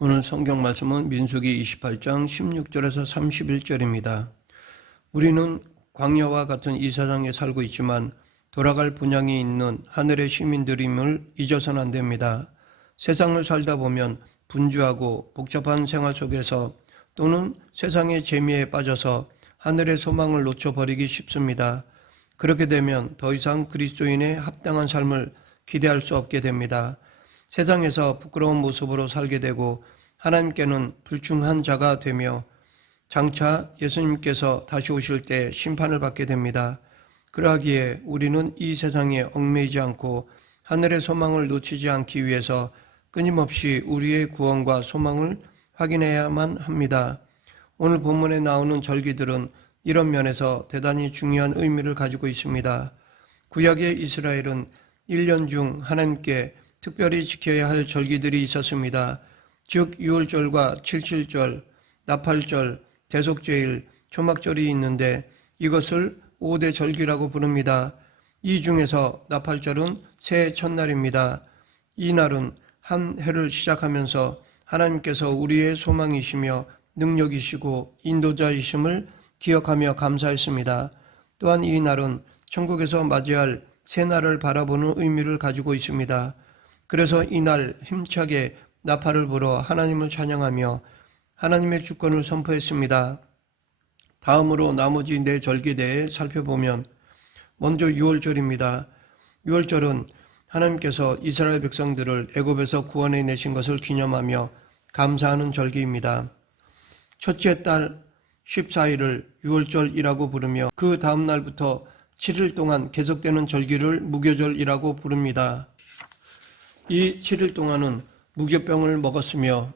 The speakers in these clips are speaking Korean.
오늘 성경 말씀은 민수기 28장 16절에서 31절입니다. 우리는 광야와 같은 이 세상에 살고 있지만 돌아갈 분향이 있는 하늘의 시민들임을 잊어서는 안 됩니다. 세상을 살다 보면 분주하고 복잡한 생활 속에서 또는 세상의 재미에 빠져서 하늘의 소망을 놓쳐버리기 쉽습니다. 그렇게 되면 더 이상 그리스도인의 합당한 삶을 기대할 수 없게 됩니다. 세상에서 부끄러운 모습으로 살게 되고 하나님께는 불충한 자가 되며 장차 예수님께서 다시 오실 때 심판을 받게 됩니다. 그러하기에 우리는 이 세상에 얽매이지 않고 하늘의 소망을 놓치지 않기 위해서 끊임없이 우리의 구원과 소망을 확인해야만 합니다. 오늘 본문에 나오는 절기들은 이런 면에서 대단히 중요한 의미를 가지고 있습니다. 구약의 이스라엘은 1년 중 하나님께 특별히 지켜야 할 절기들이 있었습니다. 즉 유월절과 칠칠절, 나팔절, 대속죄일, 초막절이 있는데 이것을 5대 절기라고 부릅니다. 이 중에서 나팔절은 새해 첫날입니다. 이 날은 한 해를 시작하면서 하나님께서 우리의 소망이시며 능력이시고 인도자이심을 기억하며 감사했습니다. 또한 이 날은 천국에서 맞이할 새날을 바라보는 의미를 가지고 있습니다. 그래서 이날 힘차게 나팔을 불어 하나님을 찬양하며 하나님의 주권을 선포했습니다. 다음으로 나머지 네 절기에 대해 살펴보면 먼저 유월절입니다. 유월절은 하나님께서 이스라엘 백성들을 애굽에서 구원해 내신 것을 기념하며 감사하는 절기입니다. 첫째 달 14일을 유월절이라고 부르며 그 다음 날부터 7일 동안 계속되는 절기를 무교절이라고 부릅니다. 이 7일 동안은 무교병을 먹었으며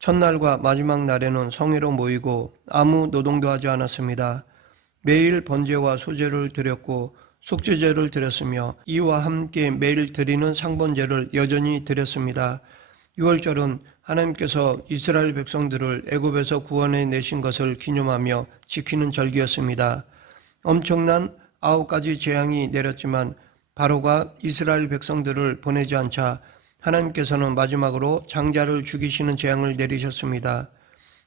첫날과 마지막 날에는 성회로 모이고 아무 노동도 하지 않았습니다. 매일 번제와 소제를 드렸고 속죄제를 드렸으며 이와 함께 매일 드리는 상번제를 여전히 드렸습니다. 유월절은 하나님께서 이스라엘 백성들을 애굽에서 구원해 내신 것을 기념하며 지키는 절기였습니다. 엄청난 9가지 재앙이 내렸지만 바로가 이스라엘 백성들을 보내지 않자 하나님께서는 마지막으로 장자를 죽이시는 재앙을 내리셨습니다.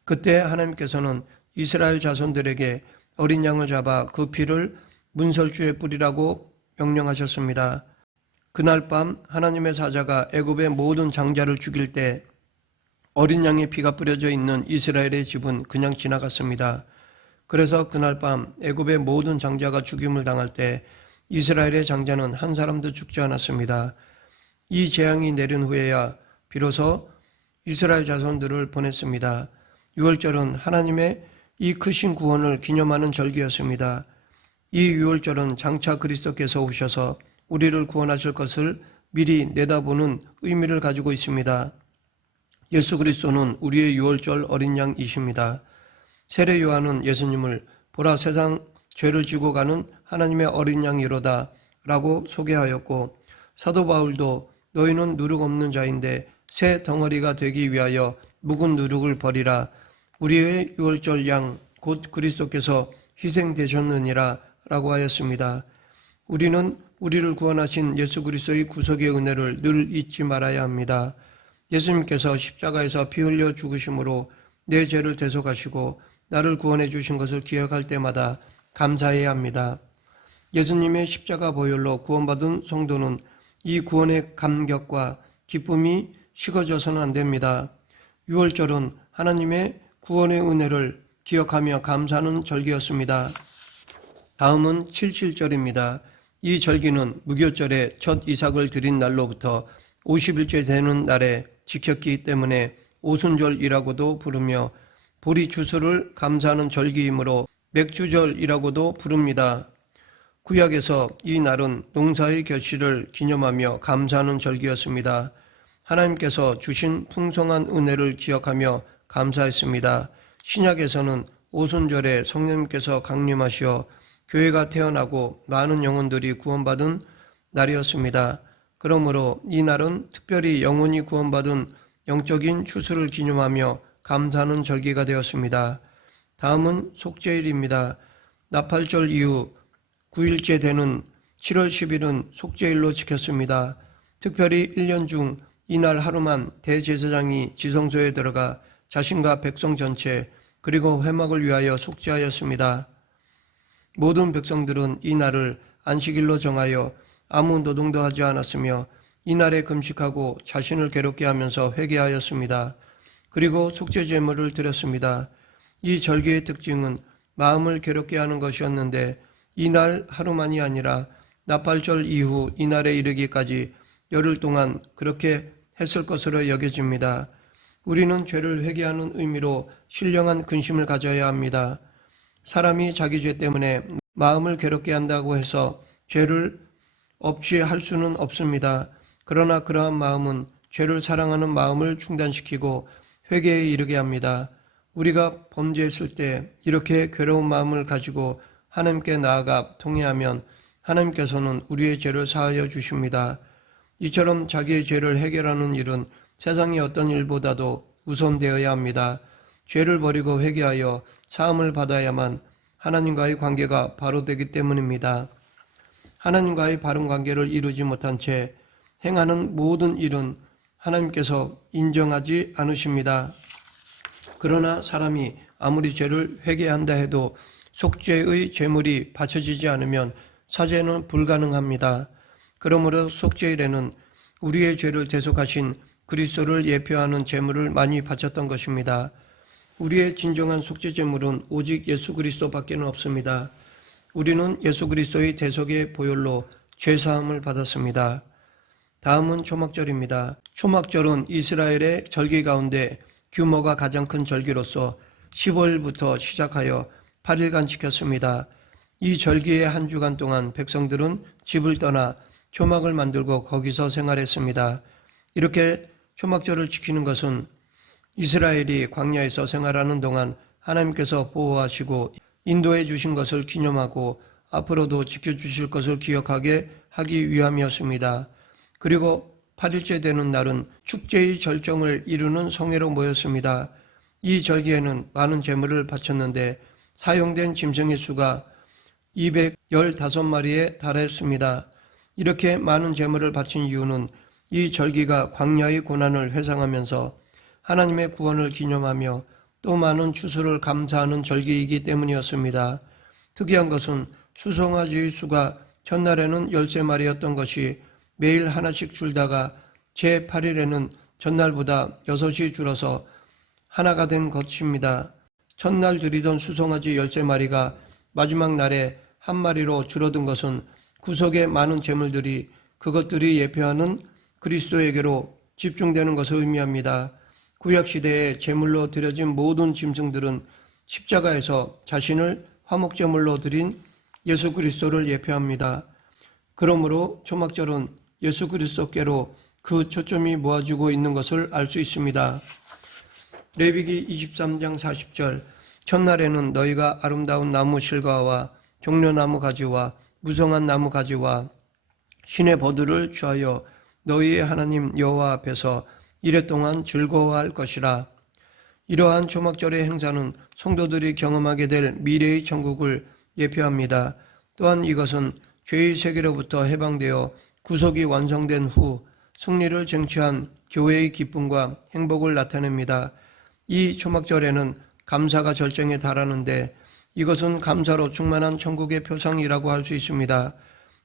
그때 하나님께서는 이스라엘 자손들에게 어린 양을 잡아 그 피를 문설주에 뿌리라고 명령하셨습니다. 그날 밤 하나님의 사자가 애굽의 모든 장자를 죽일 때 어린 양의 피가 뿌려져 있는 이스라엘의 집은 그냥 지나갔습니다. 그래서 그날 밤 애굽의 모든 장자가 죽임을 당할 때 이스라엘의 장자는 한 사람도 죽지 않았습니다. 이 재앙이 내린 후에야 비로소 이스라엘 자손들을 보냈습니다. 유월절은 하나님의 이 크신 구원을 기념하는 절기였습니다. 이 유월절은 장차 그리스도께서 오셔서 우리를 구원하실 것을 미리 내다보는 의미를 가지고 있습니다. 예수 그리스도는 우리의 유월절 어린 양이십니다. 세례 요한은 예수님을 보라 세상 죄를 지고 가는 하나님의 어린 양이로다 라고 소개하였고 사도 바울도 너희는 누룩 없는 자인데 새 덩어리가 되기 위하여 묵은 누룩을 버리라. 우리의 유월절 양 곧 그리스도께서 희생되셨느니라 라고 하였습니다. 우리는 우리를 구원하신 예수 그리스도의 구속의 은혜를 늘 잊지 말아야 합니다. 예수님께서 십자가에서 피 흘려 죽으심으로 내 죄를 대속하시고 나를 구원해 주신 것을 기억할 때마다 감사해야 합니다. 예수님의 십자가 보혈로 구원받은 성도는 이 구원의 감격과 기쁨이 식어져서는 안 됩니다. 유월절은 하나님의 구원의 은혜를 기억하며 감사하는 절기였습니다. 다음은 칠칠절입니다. 이 절기는 무교절에 첫 이삭을 드린 날로부터 50일째 되는 날에 지켰기 때문에 오순절이라고도 부르며 보리 추수를 감사하는 절기이므로 맥주절이라고도 부릅니다. 구약에서 이 날은 농사의 결실을 기념하며 감사하는 절기였습니다. 하나님께서 주신 풍성한 은혜를 기억하며 감사했습니다. 신약에서는 오순절에 성령님께서 강림하시어 교회가 태어나고 많은 영혼들이 구원받은 날이었습니다. 그러므로 이 날은 특별히 영혼이 구원받은 영적인 추수를 기념하며 감사하는 절기가 되었습니다. 다음은 속죄일입니다. 나팔절 이후 9일째 되는 7월 10일은 속죄일로 지켰습니다. 특별히 1년 중 이날 하루만 대제사장이 지성소에 들어가 자신과 백성 전체 그리고 회막을 위하여 속죄하였습니다. 모든 백성들은 이날을 안식일로 정하여 아무 노동도 하지 않았으며 이날에 금식하고 자신을 괴롭게 하면서 회개하였습니다. 그리고 속죄 제물을 드렸습니다. 이 절기의 특징은 마음을 괴롭게 하는 것이었는데 이날 하루만이 아니라 나팔절 이후 이날에 이르기까지 열흘 동안 그렇게 했을 것으로 여겨집니다. 우리는 죄를 회개하는 의미로 신령한 근심을 가져야 합니다. 사람이 자기 죄 때문에 마음을 괴롭게 한다고 해서 죄를 없이 할 수는 없습니다. 그러나 그러한 마음은 죄를 사랑하는 마음을 중단시키고 회개에 이르게 합니다. 우리가 범죄했을 때 이렇게 괴로운 마음을 가지고 하나님께 나아가 통회하면 하나님께서는 우리의 죄를 사하여 주십니다. 이처럼 자기의 죄를 해결하는 일은 세상의 어떤 일보다도 우선되어야 합니다. 죄를 버리고 회개하여 사함을 받아야만 하나님과의 관계가 바로 되기 때문입니다. 하나님과의 바른 관계를 이루지 못한 채 행하는 모든 일은 하나님께서 인정하지 않으십니다. 그러나 사람이 아무리 죄를 회개한다 해도 속죄의 제물이 바쳐지지 않으면 사죄는 불가능합니다. 그러므로 속죄일에는 우리의 죄를 대속하신 그리스도를 예표하는 제물을 많이 바쳤던 것입니다. 우리의 진정한 속죄 제물은 오직 예수 그리스도밖에는 없습니다. 우리는 예수 그리스도의 대속의 보혈로 죄사함을 받았습니다. 다음은 초막절입니다. 초막절은 이스라엘의 절기 가운데 규모가 가장 큰 절기로서 10월부터 시작하여 8일간 지켰습니다. 이 절기의 한 주간 동안 백성들은 집을 떠나 초막을 만들고 거기서 생활했습니다. 이렇게 초막절을 지키는 것은 이스라엘이 광야에서 생활하는 동안 하나님께서 보호하시고 인도해 주신 것을 기념하고 앞으로도 지켜주실 것을 기억하게 하기 위함이었습니다. 그리고 8일째 되는 날은 축제의 절정을 이루는 성회로 모였습니다. 이 절기에는 많은 제물을 바쳤는데 사용된 짐승의 수가 215마리에 달했습니다. 이렇게 많은 제물을 바친 이유는 이 절기가 광야의 고난을 회상하면서 하나님의 구원을 기념하며 또 많은 추수를 감사하는 절기이기 때문이었습니다. 특이한 것은 수송아지의 수가 전날에는 13마리였던 것이 매일 하나씩 줄다가 제8일에는 전날보다 6이 줄어서 하나가 된 것입니다. 첫날 드리던 수송아지 13마리가 마지막 날에 한 마리로 줄어든 것은 구석의 많은 제물들이 그것들이 예표하는 그리스도에게로 집중되는 것을 의미합니다. 구약시대에 제물로 드려진 모든 짐승들은 십자가에서 자신을 화목제물로 드린 예수 그리스도를 예표합니다. 그러므로 초막절은 예수 그리스도께로 그 초점이 모아지고 있는 것을 알 수 있습니다. 레위기 23장 40절 첫날에는 너희가 아름다운 나무 실과와 종려나무 가지와 무성한 나무 가지와 신의 버들을 취하여 너희의 하나님 여호와 앞에서 이래 동안 즐거워할 것이라. 이러한 초막절의 행사는 성도들이 경험하게 될 미래의 천국을 예표합니다. 또한 이것은 죄의 세계로부터 해방되어 구속이 완성된 후 승리를 쟁취한 교회의 기쁨과 행복을 나타냅니다. 이 초막절에는 감사가 절정에 달하는데 이것은 감사로 충만한 천국의 표상이라고 할 수 있습니다.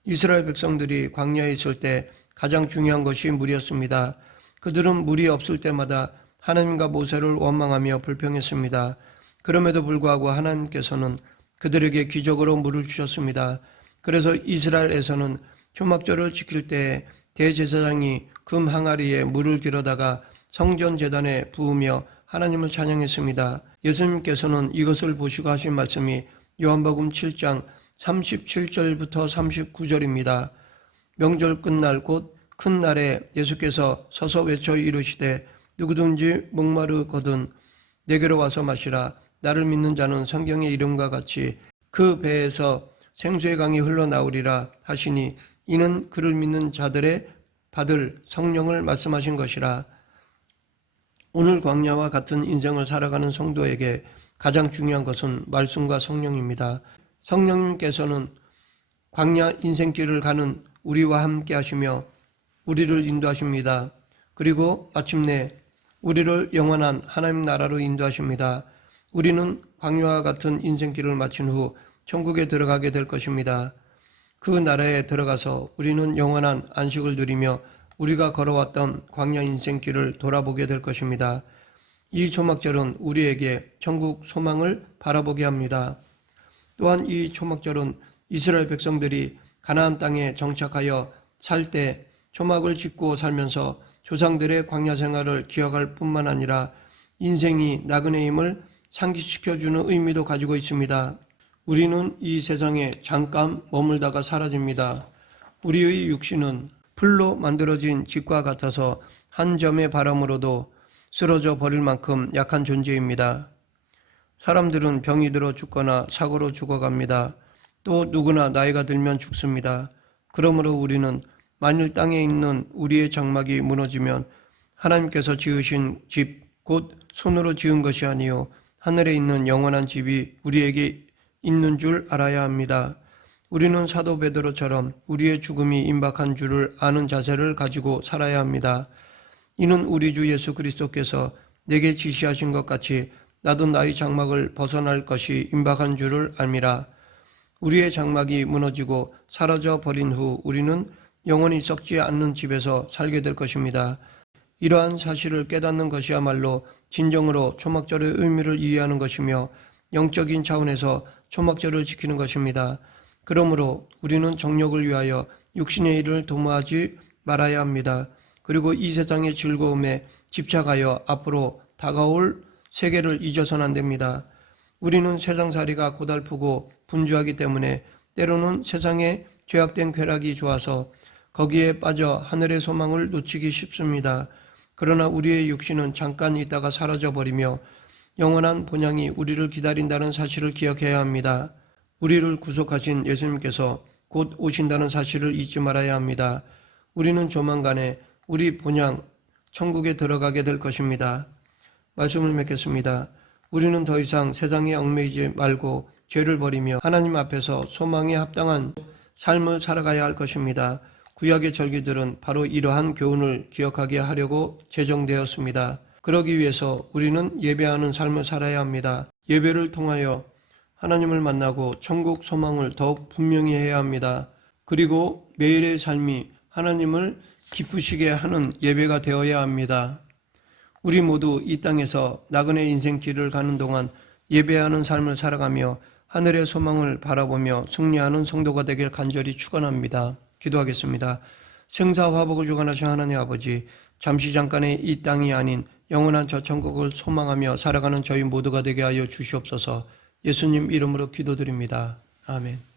이스라엘 백성들이 광야에 있을 때 가장 중요한 것이 물이었습니다. 그들은 물이 없을 때마다 하나님과 모세를 원망하며 불평했습니다. 그럼에도 불구하고 하나님께서는 그들에게 기적으로 물을 주셨습니다. 그래서 이스라엘에서는 초막절을 지킬 때에 대제사장이 금 항아리에 물을 길어다가 성전 제단에 부으며 하나님을 찬양했습니다. 예수님께서는 이것을 보시고 하신 말씀이 요한복음 7장 37절부터 39절입니다. 명절 끝날 곧 큰 날에 예수께서 서서 외쳐 이르시되 누구든지 목마르거든 내게로 와서 마시라. 나를 믿는 자는 성경의 이름과 같이 그 배에서 생수의 강이 흘러나오리라 하시니 이는 그를 믿는 자들의 받을 성령을 말씀하신 것이라. 오늘 광야와 같은 인생을 살아가는 성도에게 가장 중요한 것은 말씀과 성령입니다. 성령님께서는 광야 인생길을 가는 우리와 함께 하시며 우리를 인도하십니다. 그리고 마침내 우리를 영원한 하나님 나라로 인도하십니다. 우리는 광야와 같은 인생길을 마친 후 천국에 들어가게 될 것입니다. 그 나라에 들어가서 우리는 영원한 안식을 누리며 우리가 걸어왔던 광야 인생길을 돌아보게 될 것입니다. 이 초막절은 우리에게 천국 소망을 바라보게 합니다. 또한 이 초막절은 이스라엘 백성들이 가나안 땅에 정착하여 살 때 초막을 짓고 살면서 조상들의 광야 생활을 기억할 뿐만 아니라 인생이 나그네임을 상기시켜주는 의미도 가지고 있습니다. 우리는 이 세상에 잠깐 머물다가 사라집니다. 우리의 육신은 풀로 만들어진 집과 같아서 한 점의 바람으로도 쓰러져 버릴 만큼 약한 존재입니다. 사람들은 병이 들어 죽거나 사고로 죽어갑니다. 또 누구나 나이가 들면 죽습니다. 그러므로 우리는 만일 땅에 있는 우리의 장막이 무너지면 하나님께서 지으신 집, 곧 손으로 지은 것이 아니요 하늘에 있는 영원한 집이 우리에게 있는 줄 알아야 합니다. 우리는 사도 베드로처럼 우리의 죽음이 임박한 줄을 아는 자세를 가지고 살아야 합니다. 이는 우리 주 예수 그리스도께서 내게 지시하신 것 같이 나도 나의 장막을 벗어날 것이 임박한 줄을 알미라. 우리의 장막이 무너지고 사라져 버린 후 우리는 영원히 썩지 않는 집에서 살게 될 것입니다. 이러한 사실을 깨닫는 것이야말로 진정으로 초막절의 의미를 이해하는 것이며 영적인 차원에서 초막절을 지키는 것입니다. 그러므로 우리는 정욕을 위하여 육신의 일을 도모하지 말아야 합니다. 그리고 이 세상의 즐거움에 집착하여 앞으로 다가올 세계를 잊어서는 안 됩니다. 우리는 세상살이가 고달프고 분주하기 때문에 때로는 세상에 죄악된 쾌락이 좋아서 거기에 빠져 하늘의 소망을 놓치기 쉽습니다. 그러나 우리의 육신은 잠깐 있다가 사라져버리며 영원한 본향이 우리를 기다린다는 사실을 기억해야 합니다. 우리를 구속하신 예수님께서 곧 오신다는 사실을 잊지 말아야 합니다. 우리는 조만간에 우리 본향 천국에 들어가게 될 것입니다. 말씀을 맺겠습니다. 우리는 더 이상 세상에 얽매이지 말고 죄를 버리며 하나님 앞에서 소망에 합당한 삶을 살아가야 할 것입니다. 구약의 절기들은 바로 이러한 교훈을 기억하게 하려고 제정되었습니다. 그러기 위해서 우리는 예배하는 삶을 살아야 합니다. 예배를 통하여 하나님을 만나고 천국 소망을 더욱 분명히 해야 합니다. 그리고 매일의 삶이 하나님을 기쁘시게 하는 예배가 되어야 합니다. 우리 모두 이 땅에서 나그네 인생길을 가는 동안 예배하는 삶을 살아가며 하늘의 소망을 바라보며 승리하는 성도가 되길 간절히 축원합니다. 기도하겠습니다. 생사화복을 주관하신 하나님 아버지, 잠시 잠깐의 이 땅이 아닌 영원한 저 천국을 소망하며 살아가는 저희 모두가 되게 하여 주시옵소서. 예수님 이름으로 기도드립니다. 아멘.